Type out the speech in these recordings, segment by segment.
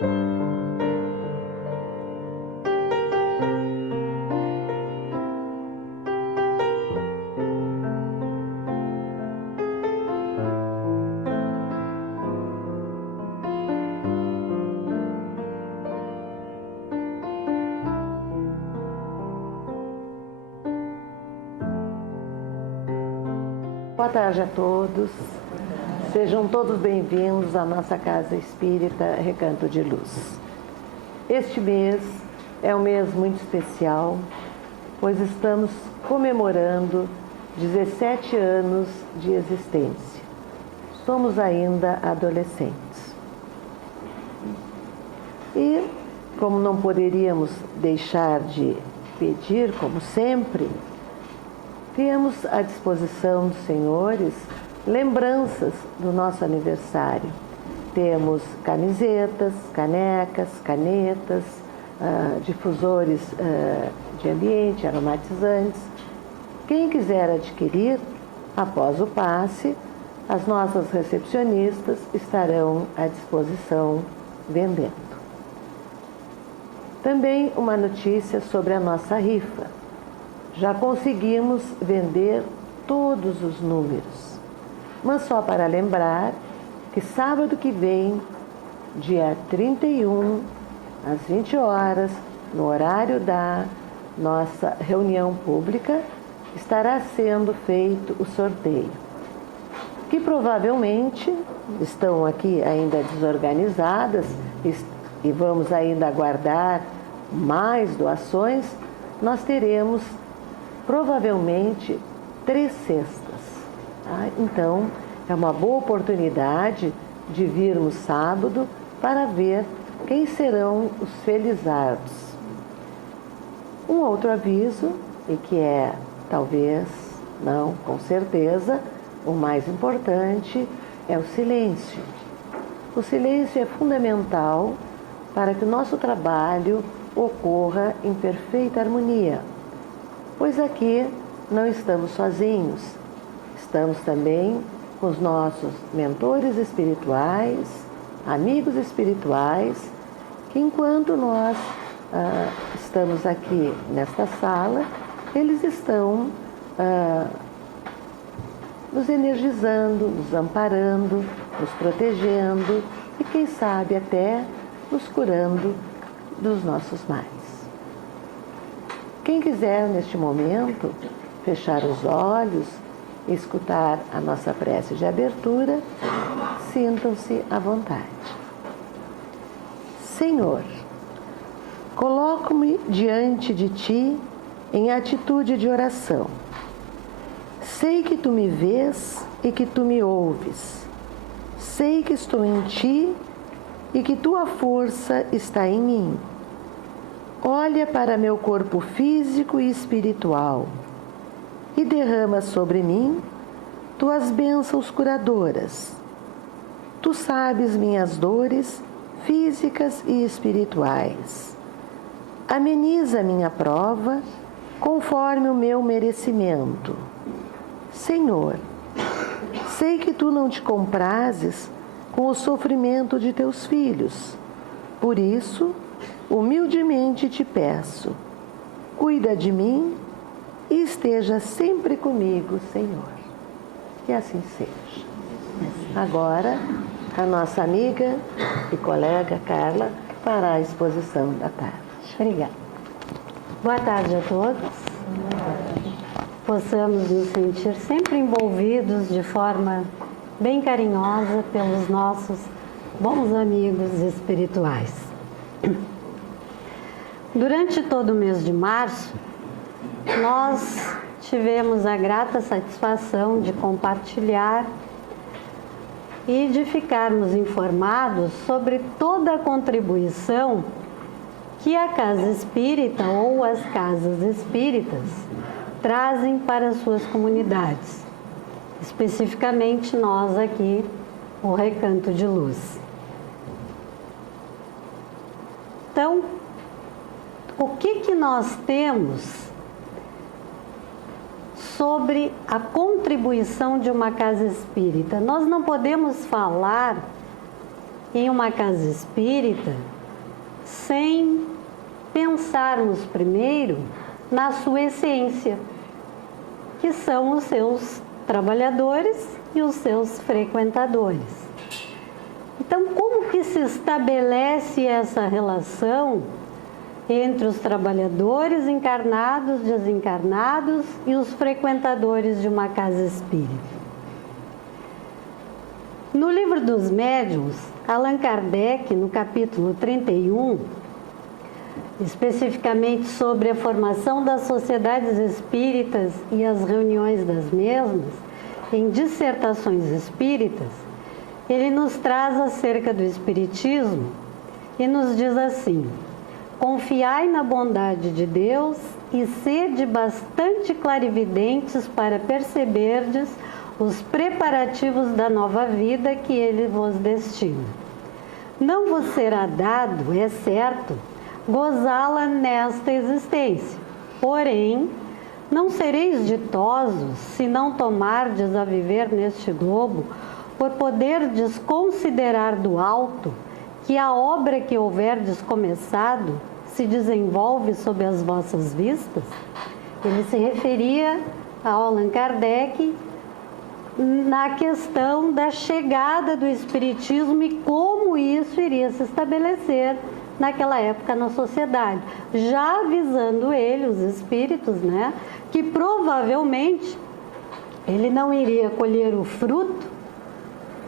Boa tarde a todos, sejam todos bem-vindos à nossa Casa Espírita Recanto de Luz. Este mês é um mês muito especial, pois estamos comemorando 17 anos de existência. Somos ainda adolescentes. E, como não poderíamos deixar de pedir, como sempre, temos à disposição dos senhores lembranças do nosso aniversário. Temos camisetas, canecas, canetas, difusores de ambiente, aromatizantes. Quem quiser adquirir, após o passe, as nossas recepcionistas estarão à disposição vendendo. Também uma notícia sobre a nossa rifa. Já conseguimos vender todos os números, mas só para lembrar que sábado que vem, dia 31, às 20 horas, no horário da nossa reunião pública, estará sendo feito o sorteio, que provavelmente estão aqui ainda desorganizadas e vamos ainda aguardar mais doações. Nós teremos provavelmente 3 cestas. Tá? Então, é uma boa oportunidade de virmos sábado para ver quem serão os felizardos. Um outro aviso, e que é, talvez, não, com certeza, o mais importante, é o silêncio. O silêncio é fundamental para que o nosso trabalho ocorra em perfeita harmonia. Pois aqui não estamos sozinhos, estamos também com os nossos mentores espirituais, amigos espirituais, que enquanto nós estamos aqui nesta sala, eles estão nos energizando, nos amparando, nos protegendo e, quem sabe, até nos curando dos nossos males. Quem quiser, neste momento, fechar os olhos e escutar a nossa prece de abertura, sintam-se à vontade. Senhor, coloco-me diante de Ti em atitude de oração. Sei que Tu me vês e que Tu me ouves. Sei que estou em Ti e que Tua força está em mim. Olha para meu corpo físico e espiritual e derrama sobre mim Tuas bênçãos curadoras. Tu sabes minhas dores físicas e espirituais. Ameniza minha prova conforme o meu merecimento. Senhor, sei que Tu não te comprazes com o sofrimento de Teus filhos. Por isso, humildemente te peço, cuida de mim e esteja sempre comigo, Senhor. Que assim seja. Agora, a nossa amiga e colega Carla fará a exposição da tarde. Obrigada. Boa tarde a todos. Possamos nos sentir sempre envolvidos de forma bem carinhosa pelos nossos bons amigos espirituais. Durante todo o mês de março, nós tivemos a grata satisfação de compartilhar e de ficarmos informados sobre toda a contribuição que a Casa Espírita ou as Casas Espíritas trazem para as suas comunidades, especificamente nós aqui, o Recanto de Luz. Então, o que nós temos sobre a contribuição de uma casa espírita? Nós não podemos falar em uma casa espírita sem pensarmos primeiro na sua essência, que são os seus trabalhadores e os seus frequentadores. Então, como que se estabelece essa relação entre os trabalhadores encarnados, desencarnados e os frequentadores de uma casa espírita? No Livro dos Médiuns, Allan Kardec, no capítulo 31, especificamente sobre a formação das sociedades espíritas e as reuniões das mesmas, em Dissertações Espíritas, ele nos traz acerca do Espiritismo e nos diz assim: confiai na bondade de Deus e sede bastante clarividentes para perceberdes os preparativos da nova vida que Ele vos destina. Não vos será dado, é certo, gozá-la nesta existência, porém, não sereis ditosos se não tomardes a viver neste globo, por poderdes considerar do alto que a obra que houverdes começado se desenvolve sob as vossas vistas? Ele se referia a Allan Kardec na questão da chegada do Espiritismo e como isso iria se estabelecer naquela época na sociedade, já avisando ele, os espíritos, né, que provavelmente ele não iria colher o fruto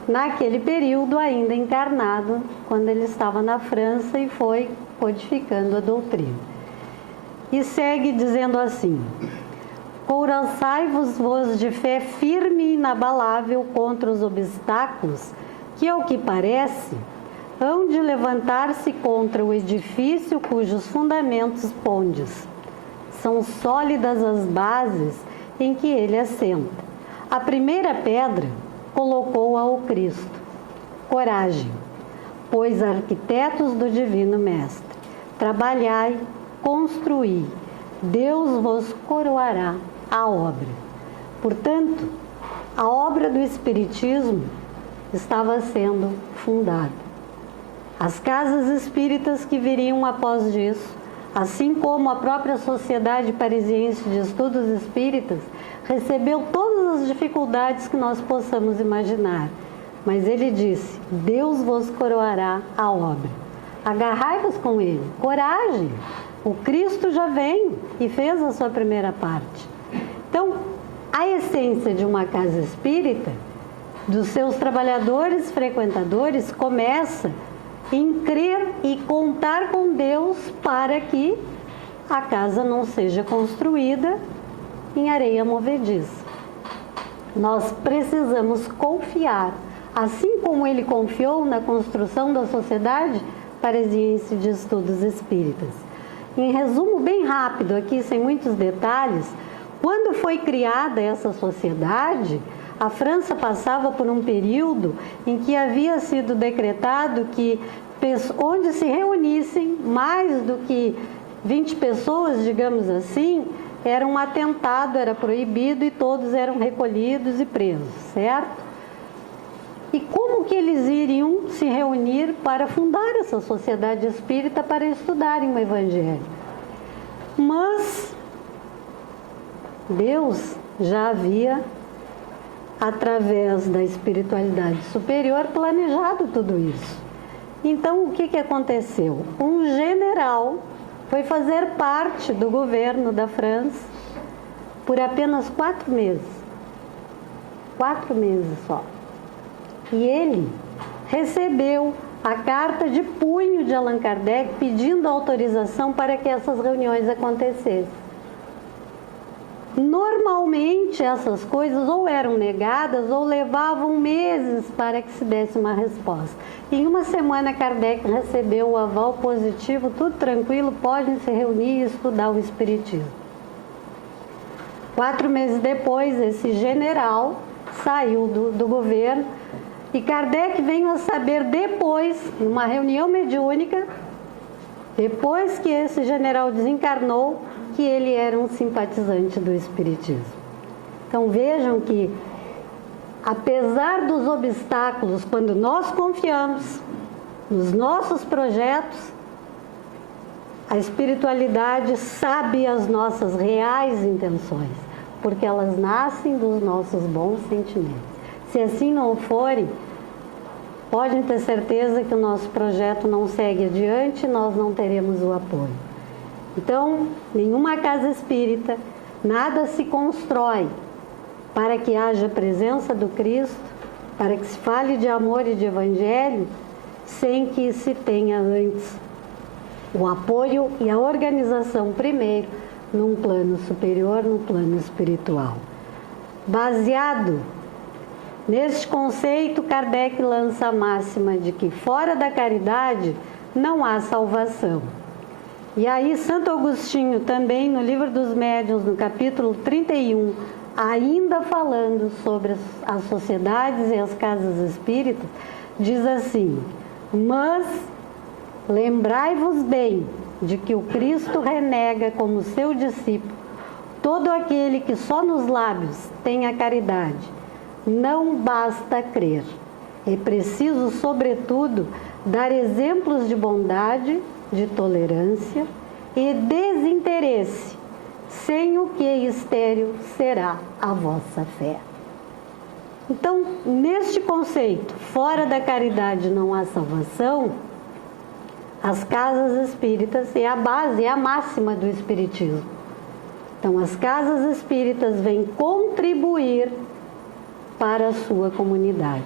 naquele período ainda encarnado, quando ele estava na França e foi codificando a doutrina. E segue dizendo assim: couraçai-vos de fé firme e inabalável contra os obstáculos que, ao que parece, hão de levantar-se contra o edifício cujos fundamentos pondes. São sólidas as bases em que ele assenta. A primeira pedra colocou-a o Cristo. Coragem, pois arquitetos do Divino Mestre, trabalhai, construí, Deus vos coroará a obra. Portanto, a obra do Espiritismo estava sendo fundada. As casas espíritas que viriam após disso, assim como a própria Sociedade Parisiense de Estudos Espíritas, recebeu todas as dificuldades que nós possamos imaginar. Mas ele disse: Deus vos coroará a obra. Agarrai-vos com ele, coragem. O Cristo já vem e fez a sua primeira parte. Então, a essência de uma casa espírita, dos seus trabalhadores, frequentadores, começa em crer e contar com Deus para que a casa não seja construída em areia movediça. Nós precisamos confiar, assim como ele confiou na construção da Sociedade Parisiense de Estudos Espíritas. Em resumo bem rápido, aqui sem muitos detalhes, quando foi criada essa sociedade, a França passava por um período em que havia sido decretado que onde se reunissem mais do que 20 pessoas, digamos assim, era um atentado, era proibido e todos eram recolhidos e presos, certo? E como que eles iriam se reunir para fundar essa sociedade espírita para estudarem o Evangelho? Mas Deus já havia, através da espiritualidade superior, planejado tudo isso. Então, o que aconteceu? Um general foi fazer parte do governo da França por apenas 4 meses. 4 meses só. E ele recebeu a carta de punho de Allan Kardec pedindo autorização para que essas reuniões acontecessem. Normalmente essas coisas ou eram negadas ou levavam meses para que se desse uma resposta. Em uma semana Kardec recebeu o aval positivo, tudo tranquilo, podem se reunir e estudar o Espiritismo. 4 meses depois, esse general saiu do governo e Kardec veio a saber depois, numa reunião mediúnica, depois que esse general desencarnou, que ele era um simpatizante do Espiritismo. Então vejam que, apesar dos obstáculos, quando nós confiamos nos nossos projetos, a espiritualidade sabe as nossas reais intenções, porque elas nascem dos nossos bons sentimentos. Se assim não forem, podem ter certeza que o nosso projeto não segue adiante, nós não teremos o apoio. Então, nenhuma casa espírita, nada se constrói para que haja presença do Cristo, para que se fale de amor e de evangelho, sem que se tenha antes o apoio e a organização primeiro num plano superior, num plano espiritual. Baseado neste conceito, Kardec lança a máxima de que fora da caridade não há salvação. E aí Santo Agostinho também no Livro dos Médiuns, no capítulo 31, ainda falando sobre as sociedades e as casas espíritas, diz assim: mas lembrai-vos bem de que o Cristo renega como seu discípulo todo aquele que só nos lábios tem a caridade. Não basta crer. É preciso, sobretudo, dar exemplos de bondade, de tolerância e desinteresse, sem o que estéril será a vossa fé. Então, neste conceito, fora da caridade não há salvação, as casas espíritas é a base, é a máxima do espiritismo. Então, as casas espíritas vêm contribuir para a sua comunidade,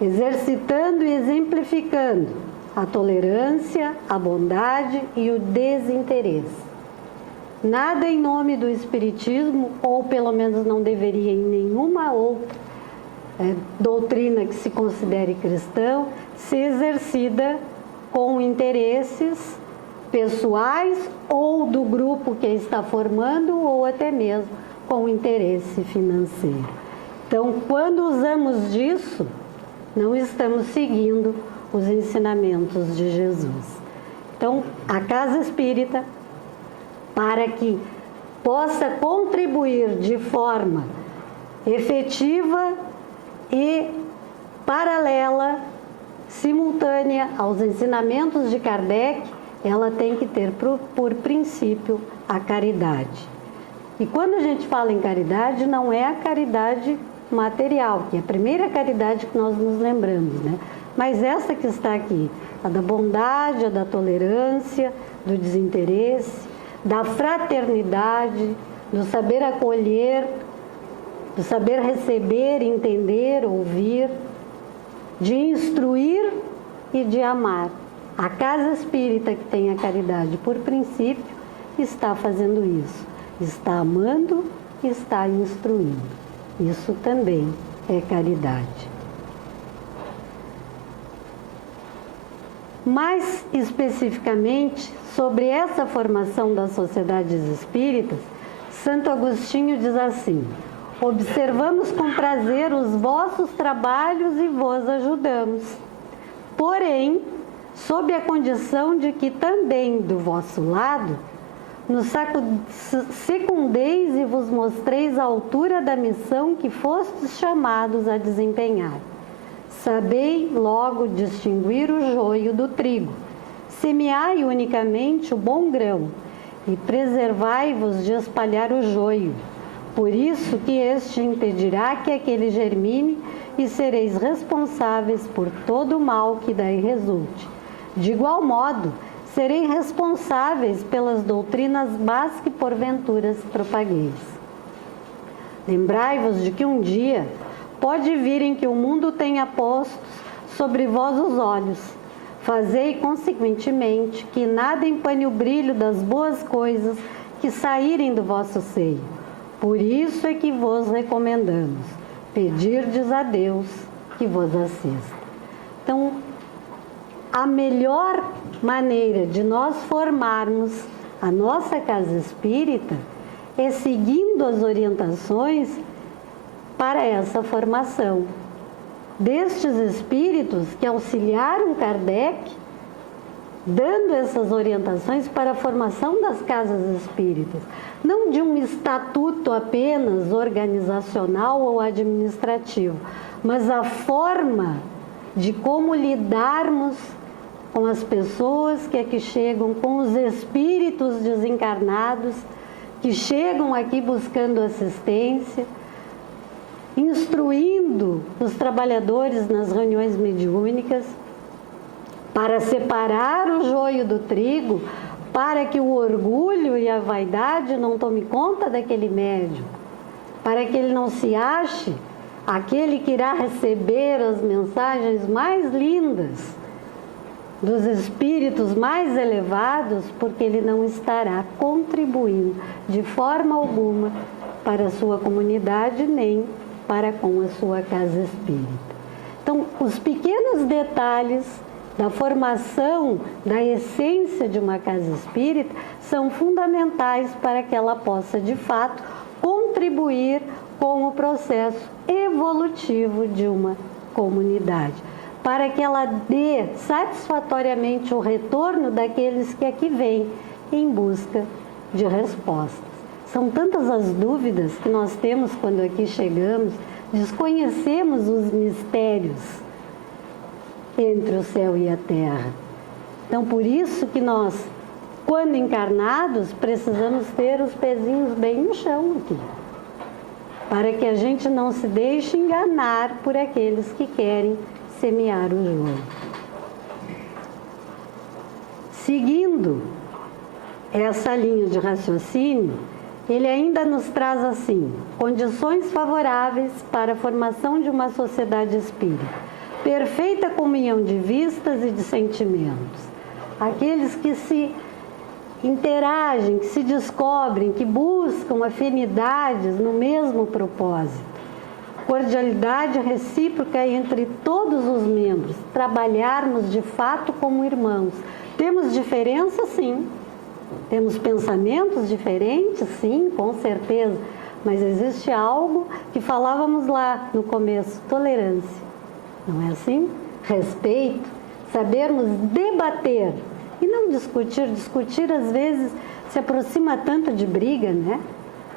exercitando e exemplificando a tolerância, a bondade e o desinteresse. Nada em nome do espiritismo, ou pelo menos não deveria em nenhuma outra doutrina que se considere cristã, se exercida com interesses pessoais ou do grupo que está formando, ou até mesmo com interesse financeiro. Então, quando usamos disso, não estamos seguindo os ensinamentos de Jesus. Então, a casa espírita, para que possa contribuir de forma efetiva e paralela, simultânea aos ensinamentos de Kardec, ela tem que ter por princípio a caridade. E quando a gente fala em caridade, não é a caridade material, que é a primeira caridade que nós nos lembramos, né? Mas essa que está aqui, a da bondade, a da tolerância, do desinteresse, da fraternidade, do saber acolher, do saber receber, entender, ouvir, de instruir e de amar. A casa espírita que tem a caridade por princípio está fazendo isso, está amando e está instruindo. Isso também é caridade. Mais especificamente, sobre essa formação das sociedades espíritas, Santo Agostinho diz assim: observamos com prazer os vossos trabalhos e vos ajudamos. Porém, sob a condição de que também do vosso lado nos secundeis e vos mostreis à altura da missão que fostes chamados a desempenhar. Sabei logo distinguir o joio do trigo, semeai unicamente o bom grão e preservai-vos de espalhar o joio. Por isso que este impedirá que aquele germine e sereis responsáveis por todo o mal que daí resulte. De igual modo, serei responsáveis pelas doutrinas más que porventura propagueis. Lembrai-vos de que um dia pode vir em que o mundo tenha postos sobre vós os olhos. Fazei, consequentemente, que nada empane o brilho das boas coisas que saírem do vosso seio. Por isso é que vos recomendamos, pedirdes a Deus que vos assista. Então, a melhor maneira de nós formarmos a nossa casa espírita é seguindo as orientações para essa formação destes espíritos que auxiliaram Kardec, dando essas orientações para a formação das casas espíritas, não de um estatuto apenas organizacional ou administrativo, mas a forma de como lidarmos com as pessoas que aqui chegam, com os espíritos desencarnados que chegam aqui buscando assistência, instruindo os trabalhadores nas reuniões mediúnicas para separar o joio do trigo, para que o orgulho e a vaidade não tome conta daquele médium, para que ele não se ache aquele que irá receber as mensagens mais lindas dos espíritos mais elevados, porque ele não estará contribuindo de forma alguma para a sua comunidade, nem para com a sua casa espírita. Então, os pequenos detalhes da formação da essência de uma casa espírita são fundamentais para que ela possa, de fato, contribuir com o processo evolutivo de uma comunidade, para que ela dê satisfatoriamente o retorno daqueles que aqui vêm em busca de respostas. São tantas as dúvidas que nós temos quando aqui chegamos, desconhecemos os mistérios entre o céu e a terra. Então, por isso que nós, quando encarnados, precisamos ter os pezinhos bem no chão aqui, para que a gente não se deixe enganar por aqueles que querem semear o joio. Seguindo essa linha de raciocínio, ele ainda nos traz assim: condições favoráveis para a formação de uma sociedade espírita, perfeita comunhão de vistas e de sentimentos. Aqueles que se interagem, que se descobrem, que buscam afinidades no mesmo propósito. Cordialidade recíproca entre todos os membros, trabalharmos de fato como irmãos. Temos diferença, sim. Temos pensamentos diferentes, sim, com certeza. Mas existe algo que falávamos lá no começo: tolerância. Não é assim? Respeito, sabermos debater e não discutir. Discutir, às vezes, se aproxima tanto de briga, né?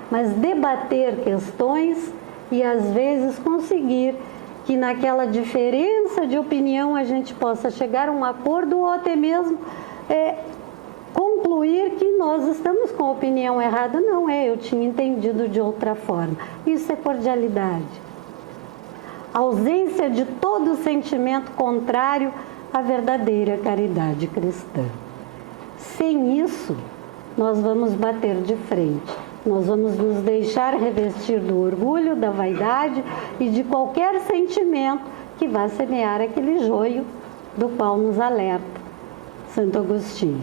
Mas debater questões e, às vezes, conseguir que naquela diferença de opinião a gente possa chegar a um acordo ou até mesmo concluir que nós estamos com a opinião errada. Não é, eu tinha entendido de outra forma. Isso é cordialidade. Ausência de todo sentimento contrário à verdadeira caridade cristã. Sem isso, nós vamos bater de frente. Nós vamos nos deixar revestir do orgulho, da vaidade e de qualquer sentimento que vá semear aquele joio do qual nos alerta Santo Agostinho.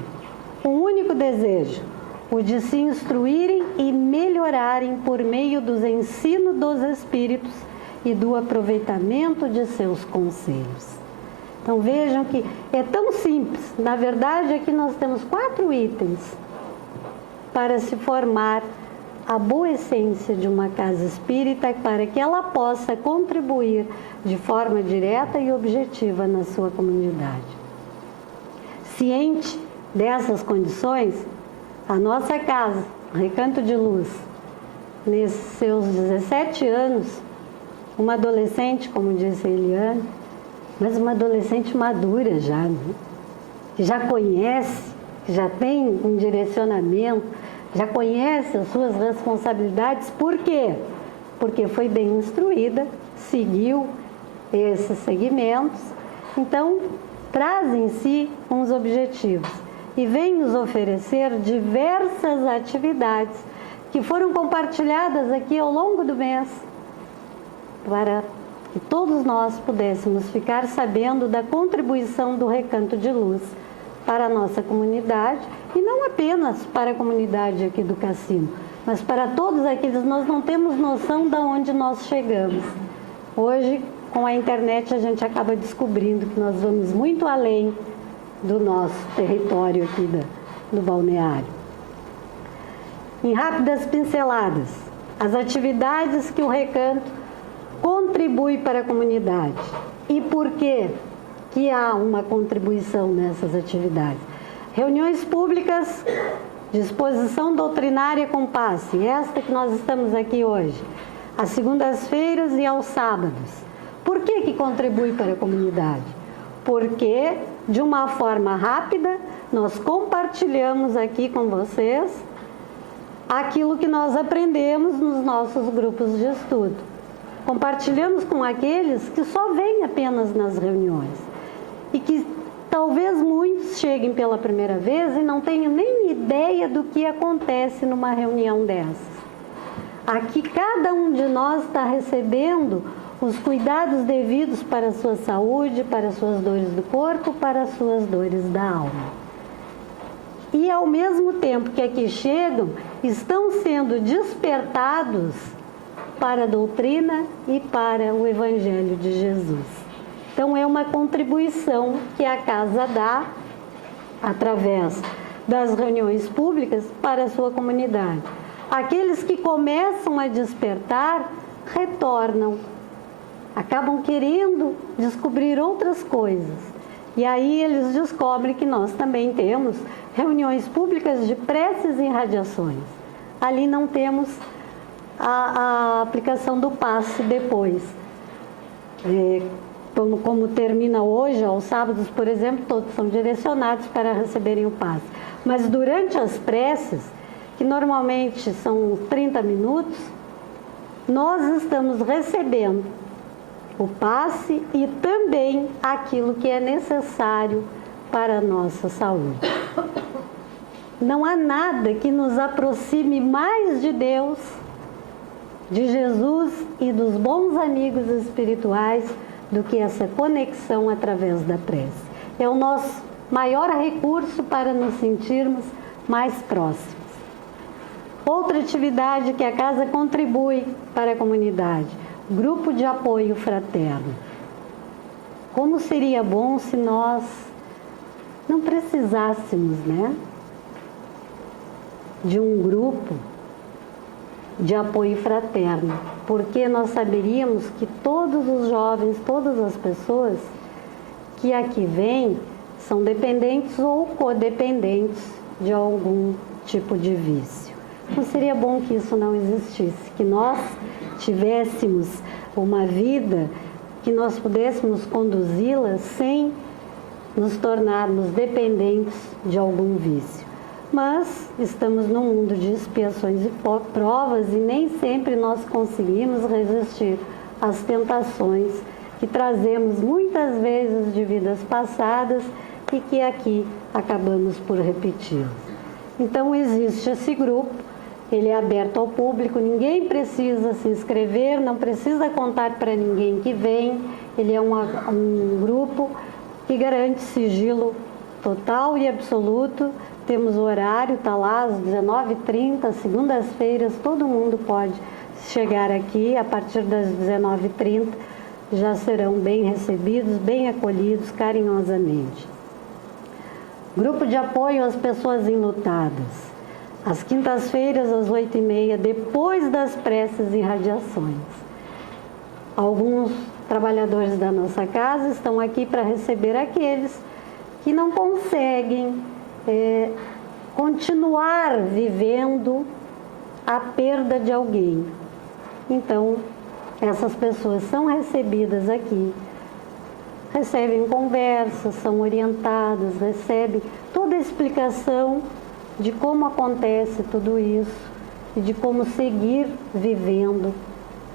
Um único desejo, o de se instruírem e melhorarem por meio dos ensinos dos Espíritos e do aproveitamento de seus conselhos. Então vejam que é tão simples. Na verdade, aqui nós temos 4 itens para se formar a boa essência de uma casa espírita, para que ela possa contribuir de forma direta e objetiva na sua comunidade. Ciente dessas condições, a nossa casa, Recanto de Luz, nesses seus 17 anos, uma adolescente, como disse a Eliane, mas uma adolescente madura já, né? Que já conhece, que já tem um direcionamento, já conhece as suas responsabilidades. Por quê? Porque foi bem instruída, seguiu esses segmentos, então traz em si uns objetivos e vem nos oferecer diversas atividades que foram compartilhadas aqui ao longo do mês, para que todos nós pudéssemos ficar sabendo da contribuição do Recanto de Luz para a nossa comunidade, e não apenas para a comunidade aqui do Cassino, mas para todos aqueles. Nós não temos noção de onde nós chegamos. Hoje, com a internet, a gente acaba descobrindo que nós vamos muito além do nosso território aqui do balneário. Em rápidas pinceladas, as atividades que o Recanto contribui para a comunidade. E por quê que há uma contribuição nessas atividades? Reuniões públicas de exposição doutrinária com passe, esta que nós estamos aqui hoje, às segundas-feiras e aos sábados. Por que contribui para a comunidade? Porque, de uma forma rápida, nós compartilhamos aqui com vocês aquilo que nós aprendemos nos nossos grupos de estudo. Compartilhamos com aqueles que só vêm apenas nas reuniões e que talvez muitos cheguem pela primeira vez e não tenham nem ideia do que acontece numa reunião dessas. Aqui cada um de nós está recebendo os cuidados devidos para a sua saúde, para as suas dores do corpo, para as suas dores da alma. E ao mesmo tempo que aqui chegam, estão sendo despertados para a doutrina e para o Evangelho de Jesus. Então é uma contribuição que a casa dá através das reuniões públicas para a sua comunidade. Aqueles que começam a despertar retornam, acabam querendo descobrir outras coisas. E aí eles descobrem que nós também temos reuniões públicas de preces e radiações. Ali não temos a aplicação do passe depois. Como termina hoje, aos sábados, por exemplo, todos são direcionados para receberem o passe. Mas durante as preces, que normalmente são 30 minutos, nós estamos recebendo o passe e também aquilo que é necessário para a nossa saúde. Não há nada que nos aproxime mais de Deus, de Jesus e dos bons amigos espirituais do que essa conexão através da prece. É o nosso maior recurso para nos sentirmos mais próximos. Outra atividade que a casa contribui para a comunidade: grupo de apoio fraterno. Como seria bom se nós não precisássemos, de um grupo de apoio fraterno, porque nós saberíamos que todos os jovens, todas as pessoas que aqui vêm são dependentes ou codependentes de algum tipo de vício. Então seria bom que isso não existisse, que nós tivéssemos uma vida, que nós pudéssemos conduzi-la sem nos tornarmos dependentes de algum vício. Mas estamos num mundo de expiações e provas e nem sempre nós conseguimos resistir às tentações que trazemos muitas vezes de vidas passadas e que aqui acabamos por repetir. Então existe esse grupo, ele é aberto ao público, ninguém precisa se inscrever, não precisa contar para ninguém que vem, ele é um grupo que garante sigilo total e absoluto. Temos o horário, está lá às 19h30, segundas-feiras, todo mundo pode chegar aqui, a partir das 19h30 já serão bem recebidos, bem acolhidos carinhosamente. Grupo de apoio às pessoas enlutadas, às quintas-feiras às 8h30, depois das preces e radiações. Alguns trabalhadores da nossa casa estão aqui para receber aqueles que não conseguem continuar vivendo a perda de alguém. Então, essas pessoas são recebidas aqui, recebem conversas, são orientadas, recebem toda a explicação de como acontece tudo isso e de como seguir vivendo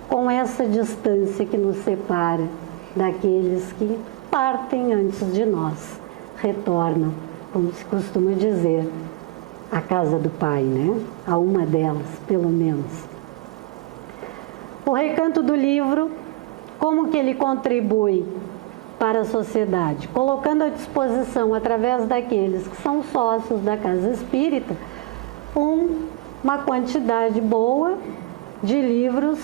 com essa distância que nos separa daqueles que partem antes de nós, retornam, como se costuma dizer, à casa do Pai, a uma delas, pelo menos. O recanto do livro, como que ele contribui para a sociedade? Colocando à disposição, através daqueles que são sócios da Casa Espírita, uma quantidade boa de livros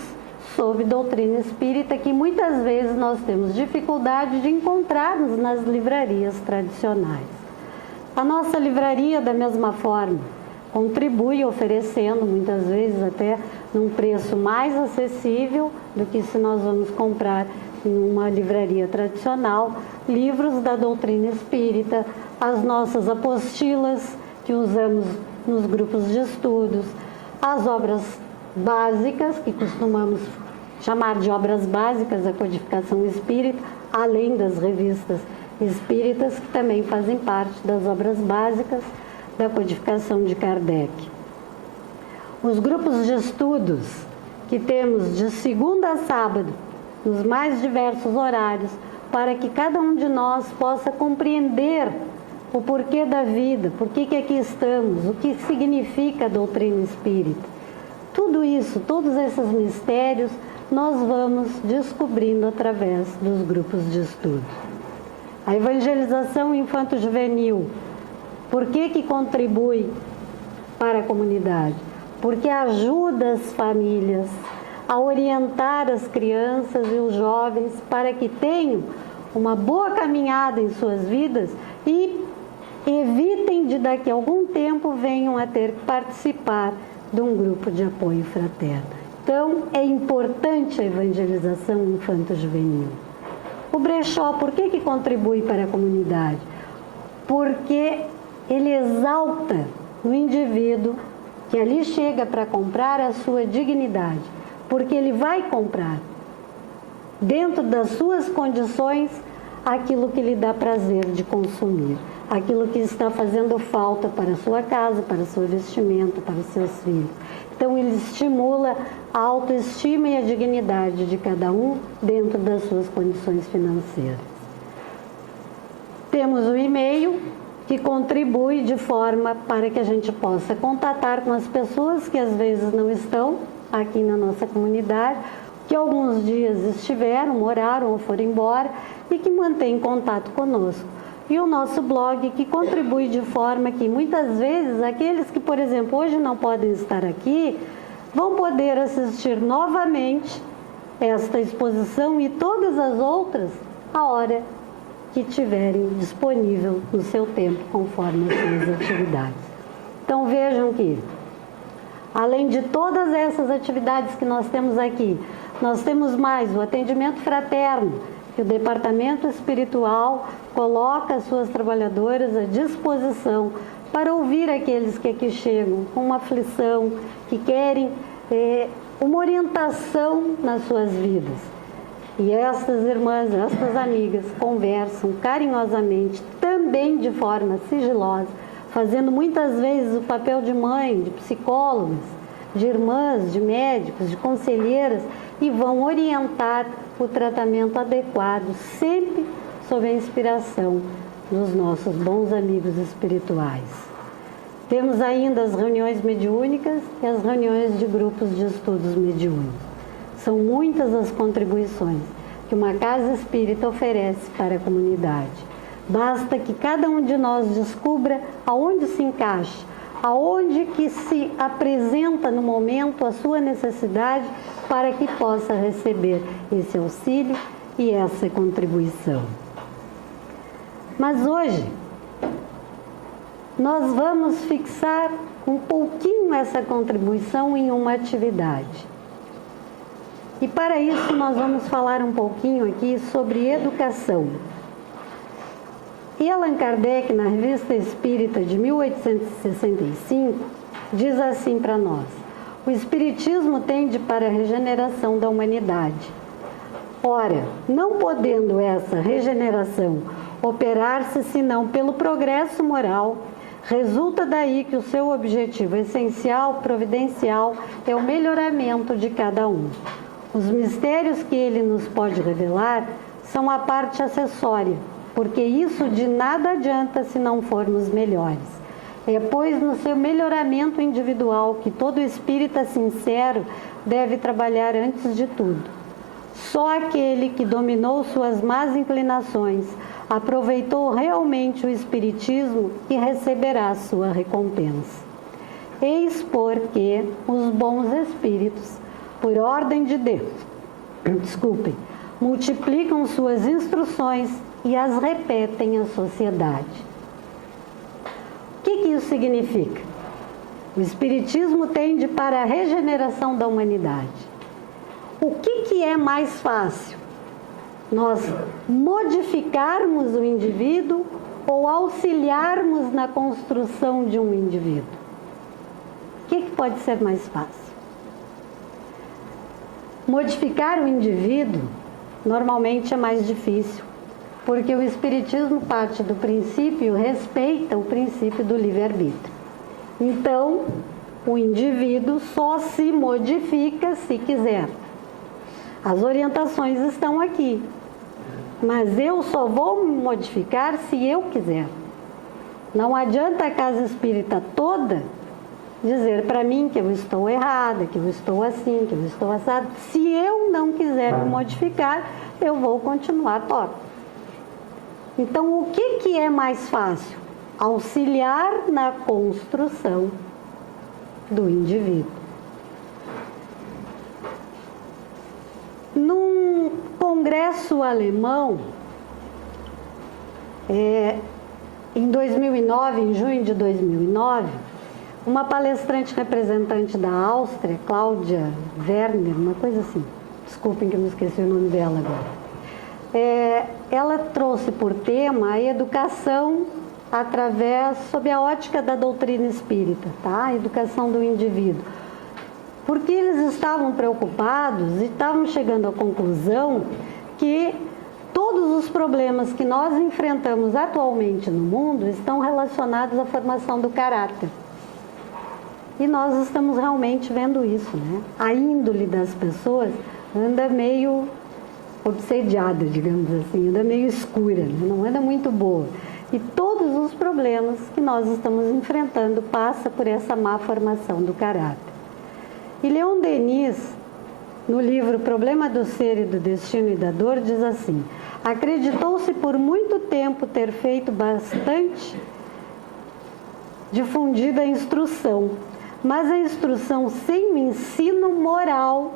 sobre doutrina espírita que muitas vezes nós temos dificuldade de encontrarmos nas livrarias tradicionais. A nossa livraria, da mesma forma, contribui oferecendo, muitas vezes até num preço mais acessível do que se nós vamos comprar em uma livraria tradicional, livros da doutrina espírita, as nossas apostilas que usamos nos grupos de estudos, as obras básicas que costumamos chamar de obras básicas da codificação espírita, além das revistas espíritas, que também fazem parte das obras básicas da codificação de Kardec. Os grupos de estudos que temos de segunda a sábado, nos mais diversos horários, para que cada um de nós possa compreender o porquê da vida, por que aqui estamos, o que significa a doutrina espírita. Tudo isso, todos esses mistérios, nós vamos descobrindo através dos grupos de estudo. A evangelização infanto-juvenil, por que contribui para a comunidade? Porque ajuda as famílias a orientar as crianças e os jovens para que tenham uma boa caminhada em suas vidas e evitem de daqui a algum tempo venham a ter que participar de um grupo de apoio fraterno. Então, é importante a evangelização infanto-juvenil. O brechó, por que contribui para a comunidade? Porque ele exalta no indivíduo que ali chega para comprar a sua dignidade, porque ele vai comprar, dentro das suas condições, aquilo que lhe dá prazer de consumir, aquilo que está fazendo falta para a sua casa, para a sua vestimenta, para os seus filhos. Então, ele estimula a autoestima e a dignidade de cada um dentro das suas condições financeiras. Temos o e-mail, que contribui de forma para que a gente possa contatar com as pessoas que às vezes não estão aqui na nossa comunidade, que alguns dias estiveram, moraram ou foram embora e que mantêm contato conosco. E o nosso blog, que contribui de forma que muitas vezes aqueles que, por exemplo, hoje não podem estar aqui, vão poder assistir novamente esta exposição e todas as outras a hora que tiverem disponível no seu tempo, conforme as suas atividades. Então vejam que, além de todas essas atividades que nós temos aqui, nós temos mais o atendimento fraterno, que o Departamento Espiritual coloca as suas trabalhadoras à disposição para ouvir aqueles que aqui chegam com uma aflição, que querem uma orientação nas suas vidas. E estas irmãs, estas amigas conversam carinhosamente, também de forma sigilosa, fazendo muitas vezes o papel de mãe, de psicólogas, de irmãs, de médicos, de conselheiras, e vão orientar o tratamento adequado, sempre sob a inspiração dos nossos bons amigos espirituais. Temos ainda as reuniões mediúnicas e as reuniões de grupos de estudos mediúnicos. São muitas as contribuições que uma casa espírita oferece para a comunidade. Basta que cada um de nós descubra aonde se encaixa, aonde que se apresenta no momento a sua necessidade para que possa receber esse auxílio e essa contribuição. Mas hoje, nós vamos fixar um pouquinho essa contribuição em uma atividade. E para isso nós vamos falar um pouquinho aqui sobre educação. E Allan Kardec, na Revista Espírita de 1865, diz assim para nós: o Espiritismo tende para a regeneração da humanidade. Ora, não podendo essa regeneração operar-se senão pelo progresso moral, resulta daí que o seu objetivo essencial, providencial, é o melhoramento de cada um. Os mistérios que ele nos pode revelar são a parte acessória, porque isso de nada adianta se não formos melhores. É, pois, no seu melhoramento individual que todo espírita sincero deve trabalhar antes de tudo. Só aquele que dominou suas más inclinações aproveitou realmente o espiritismo e receberá sua recompensa. Eis porque os bons espíritos, por ordem de Deus, multiplicam suas instruções e as repetem à sociedade. O que isso significa? O Espiritismo tende para a regeneração da humanidade. O que é mais fácil? Nós modificarmos o indivíduo ou auxiliarmos na construção de um indivíduo? O que pode ser mais fácil? Modificar o indivíduo normalmente é mais difícil, porque o Espiritismo parte do princípio, respeita o princípio do livre-arbítrio. Então, o indivíduo só se modifica se quiser. As orientações estão aqui, mas eu só vou me modificar se eu quiser. Não adianta a casa espírita toda dizer para mim que eu estou errada, que eu estou assim, que eu estou assado. Se eu não quiser me modificar, eu vou continuar torta. Então, o que é mais fácil? Auxiliar na construção do indivíduo. Num congresso alemão, em 2009, em junho de 2009, uma palestrante representante da Áustria, Cláudia Werner, uma coisa assim, desculpem que eu me esqueci o nome dela agora, ela trouxe por tema a educação sob a ótica da doutrina espírita, tá? A educação do indivíduo. Porque eles estavam preocupados e estavam chegando à conclusão que todos os problemas que nós enfrentamos atualmente no mundo estão relacionados à formação do caráter. E nós estamos realmente vendo isso, né? A índole das pessoas anda meio obsediada, digamos assim, anda meio escura, né? Não anda muito boa. E todos os problemas que nós estamos enfrentando passam por essa má formação do caráter. E Leon Denis, no livro Problema do Ser e do Destino e da Dor, diz assim: acreditou-se por muito tempo ter feito bastante difundida a instrução, mas a instrução sem o ensino moral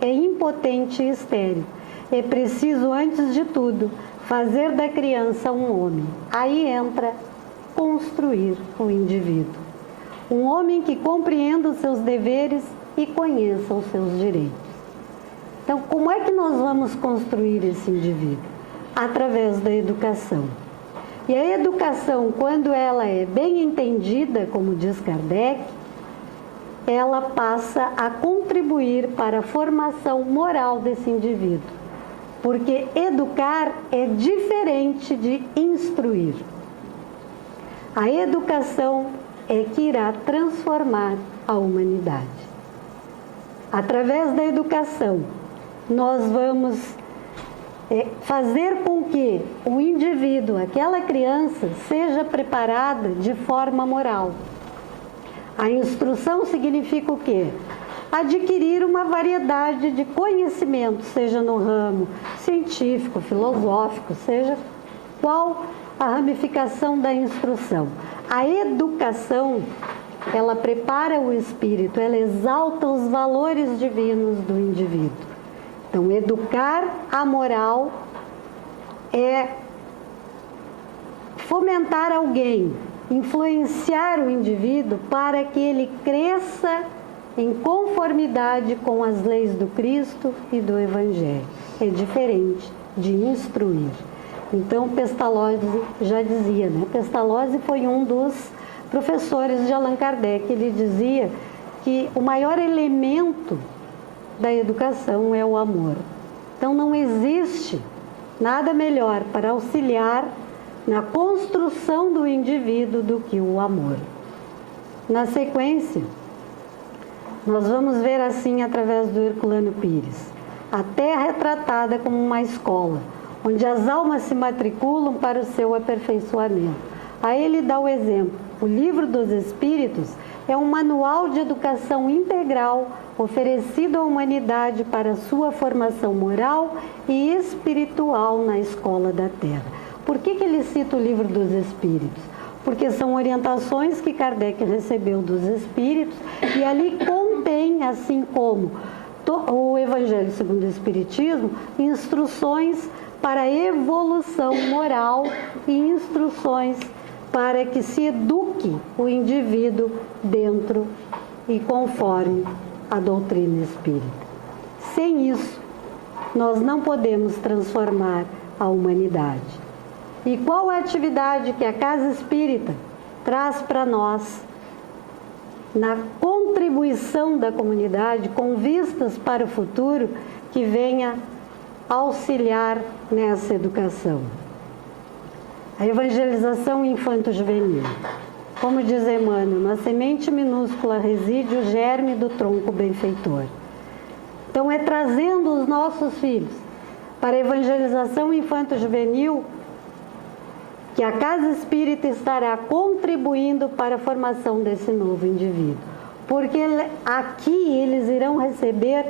é impotente e estéril. É preciso, antes de tudo, fazer da criança um homem. Aí entra construir o indivíduo. Um homem que compreenda os seus deveres e conheça os seus direitos. Então, como é que nós vamos construir esse indivíduo? Através da educação. E a educação, quando ela é bem entendida, como diz Kardec, ela passa a contribuir para a formação moral desse indivíduo. Porque educar é diferente de instruir. A educação é que irá transformar a humanidade. Através da educação, nós vamos fazer com que o indivíduo, aquela criança, seja preparada de forma moral. A instrução significa o quê? Adquirir uma variedade de conhecimentos, seja no ramo científico, filosófico, seja qual a ramificação da instrução. A educação, ela prepara o espírito, ela exalta os valores divinos do indivíduo. Então, educar a moral é fomentar alguém, influenciar o indivíduo para que ele cresça em conformidade com as leis do Cristo e do Evangelho. É diferente de instruir. Então, Pestalozzi já dizia, né? Pestalozzi foi um dos professores de Allan Kardec. Ele dizia que o maior elemento da educação é o amor. Então, não existe nada melhor para auxiliar na construção do indivíduo do que o amor. Na sequência, nós vamos ver assim, através do Herculano Pires, a Terra é tratada como uma escola, onde as almas se matriculam para o seu aperfeiçoamento. Aí ele dá o exemplo: o Livro dos Espíritos é um manual de educação integral oferecido à humanidade para sua formação moral e espiritual na escola da Terra. Por que ele cita o Livro dos Espíritos? Porque são orientações que Kardec recebeu dos Espíritos e ali contém, assim como o Evangelho segundo o Espiritismo, instruções para a evolução moral e instruções para que se eduque o indivíduo dentro e conforme a doutrina espírita. Sem isso, nós não podemos transformar a humanidade. E qual a atividade que a Casa Espírita traz para nós na contribuição da comunidade com vistas para o futuro? que venha auxiliar nessa educação. A evangelização infanto-juvenil. Como diz Emmanuel, na semente minúscula reside o germe do tronco benfeitor. Então, é trazendo os nossos filhos para a evangelização infanto-juvenil que a Casa Espírita estará contribuindo para a formação desse novo indivíduo. Porque aqui eles irão receber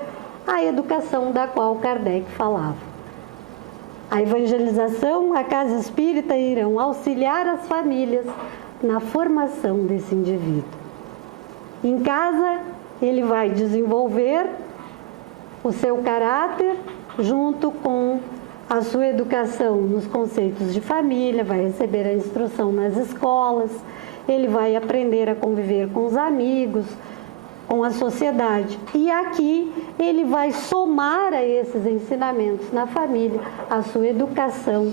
a educação da qual Kardec falava. A evangelização, a Casa Espírita irão auxiliar as famílias na formação desse indivíduo. Em casa, ele vai desenvolver o seu caráter junto com a sua educação nos conceitos de família, vai receber a instrução nas escolas, ele vai aprender a conviver com os amigos, com a sociedade. E aqui ele vai somar a esses ensinamentos na família a sua educação,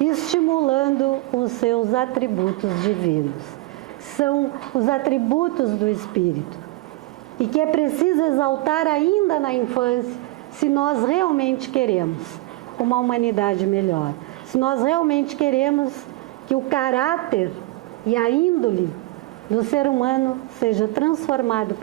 estimulando os seus atributos divinos. São os atributos do Espírito. E que é preciso exaltar ainda na infância, se nós realmente queremos uma humanidade melhor. Se nós realmente queremos que o caráter e a índole do ser humano seja transformado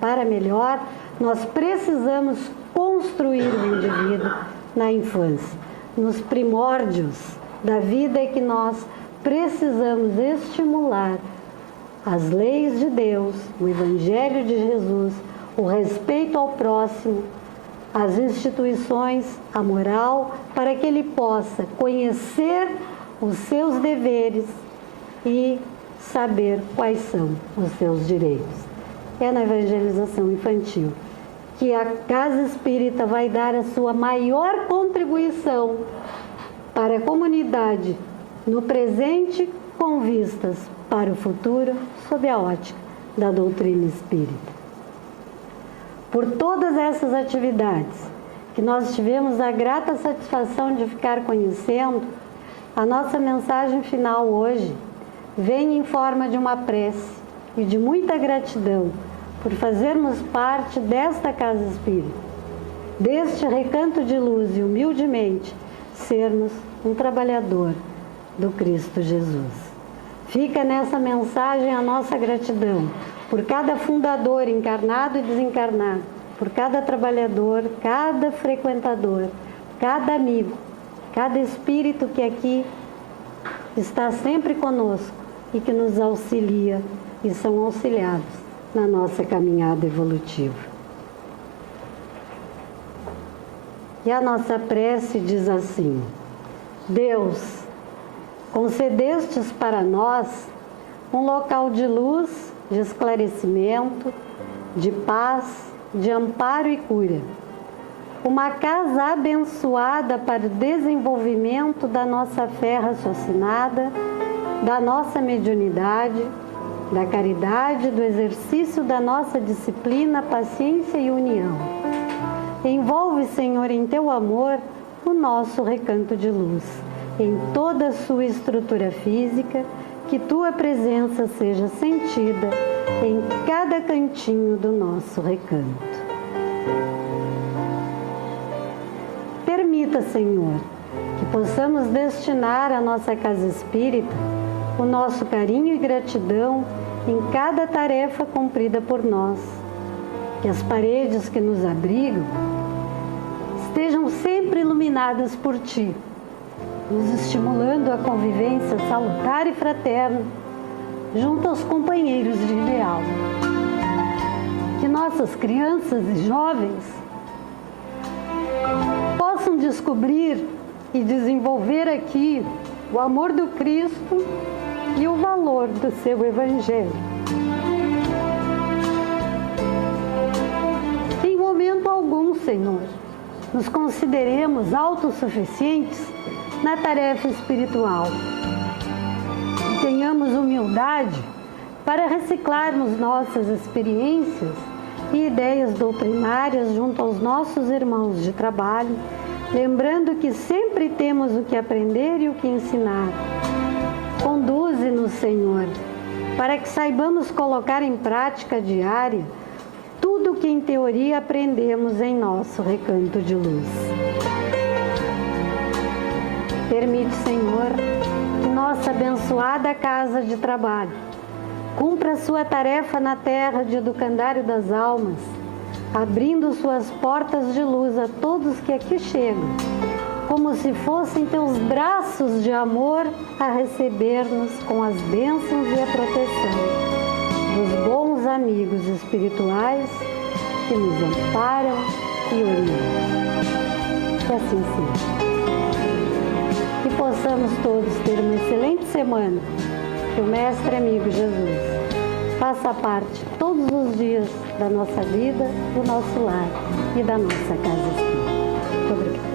para melhor, nós precisamos construir o indivíduo na infância. Nos primórdios da vida é que nós precisamos estimular as leis de Deus, o Evangelho de Jesus, o respeito ao próximo, as instituições, a moral, para que ele possa conhecer os seus deveres e saber quais são os seus direitos. É na evangelização infantil que a Casa Espírita vai dar a sua maior contribuição para a comunidade no presente, com vistas para o futuro, sob a ótica da doutrina espírita. Por todas essas atividades que nós tivemos a grata satisfação de ficar conhecendo, a nossa mensagem final hoje vem em forma de uma prece e de muita gratidão por fazermos parte desta Casa Espírita, deste recanto de luz e humildemente sermos um trabalhador do Cristo Jesus. Fica nessa mensagem a nossa gratidão por cada fundador encarnado e desencarnado, por cada trabalhador, cada frequentador, cada amigo, cada espírito que aqui está sempre conosco e que nos auxilia e são auxiliados na nossa caminhada evolutiva. E a nossa prece diz assim: Deus, concedestes para nós um local de luz, de esclarecimento, de paz, de amparo e cura. Uma casa abençoada para o desenvolvimento da nossa fé raciocinada, da nossa mediunidade, da caridade, do exercício da nossa disciplina, paciência e união. Envolve, Senhor, em Teu amor o nosso recanto de luz, em toda a sua estrutura física, que Tua presença seja sentida em cada cantinho do nosso recanto. Permita, Senhor, que possamos destinar à nossa casa espírita o nosso carinho e gratidão em cada tarefa cumprida por nós. Que as paredes que nos abrigam estejam sempre iluminadas por Ti, nos estimulando a convivência salutar e fraterna junto aos companheiros de ideal. Que nossas crianças e jovens possam descobrir e desenvolver aqui o amor do Cristo e o valor do seu Evangelho. Em momento algum, Senhor, nos consideremos autossuficientes na tarefa espiritual. E tenhamos humildade para reciclarmos nossas experiências e ideias doutrinárias junto aos nossos irmãos de trabalho, lembrando que sempre temos o que aprender e o que ensinar. Conduze-nos, Senhor, para que saibamos colocar em prática diária tudo que em teoria aprendemos em nosso recanto de luz. Permite, Senhor, que nossa abençoada casa de trabalho cumpra sua tarefa na terra de educandário das almas, abrindo suas portas de luz a todos que aqui chegam, como se fossem teus braços de amor a receber-nos com as bênçãos e a proteção dos bons amigos espirituais que nos amparam e orientam. Que assim seja. Que possamos todos ter uma excelente semana. Que o Mestre Amigo Jesus faça parte todos os dias da nossa vida, do nosso lar e da nossa casa espírita. Muito obrigada.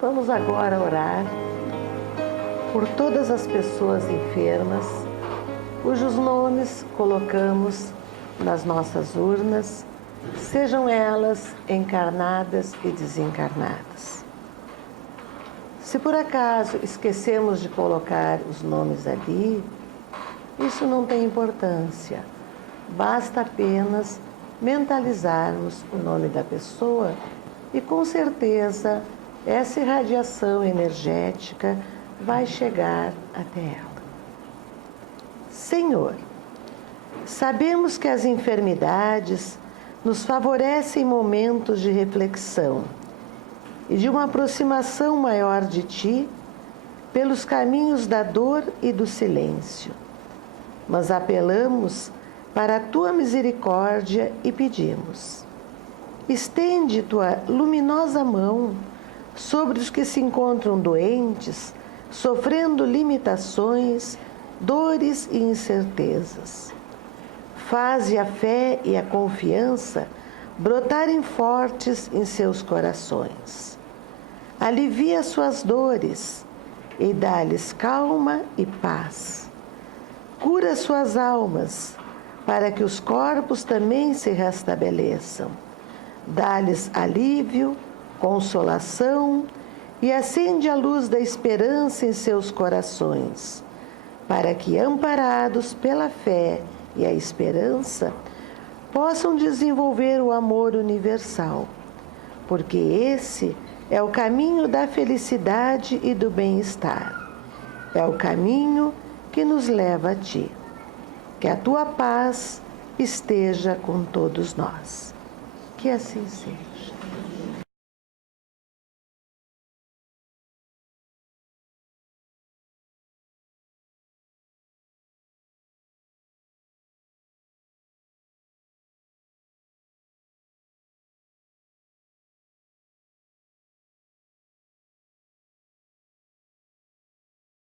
Vamos agora orar por todas as pessoas enfermas, cujos nomes colocamos nas nossas urnas, sejam elas encarnadas e desencarnadas. Se por acaso esquecemos de colocar os nomes ali, isso não tem importância. Basta apenas mentalizarmos o nome da pessoa e com certeza essa irradiação energética vai chegar até ela. Senhor, sabemos que as enfermidades nos favorecem momentos de reflexão e de uma aproximação maior de Ti pelos caminhos da dor e do silêncio. Mas apelamos para a Tua misericórdia e pedimos: estende Tua luminosa mão sobre os que se encontram doentes, sofrendo limitações, dores e incertezas. Faze a fé e a confiança brotarem fortes em seus corações. Alivia suas dores e dá-lhes calma e paz. Cura suas almas, para que os corpos também se restabeleçam. Dá-lhes alívio, consolação e acende a luz da esperança em seus corações, para que, amparados pela fé e a esperança, possam desenvolver o amor universal, porque esse é o caminho da felicidade e do bem-estar. É o caminho que nos leva a Ti. Que a Tua paz esteja com todos nós. Que assim seja.